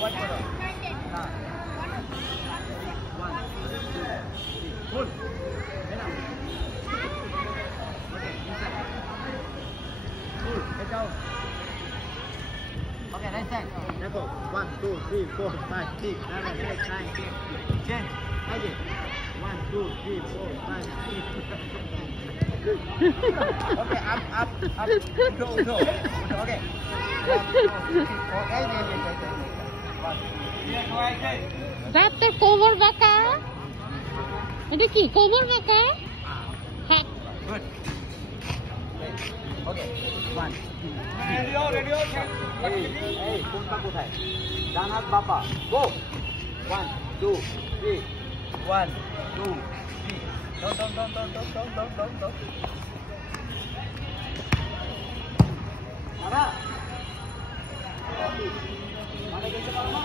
forward करो हाँ 1 2 3 full है ना okay inside full get out okay right side देखो 1 2 3 4 5 6 7 8 9 10 change आइए 1 2 3 4 5 6 okay up udo okay রাতে কোমর বাঁকা এটা কি কোমর বাঁকা হ্যাঁ good okay 1 radio এই কোনটা কোথায় ডান হাত বাবা গো 1 2 3 1 2 3 don't Mana? Mana कैसे करना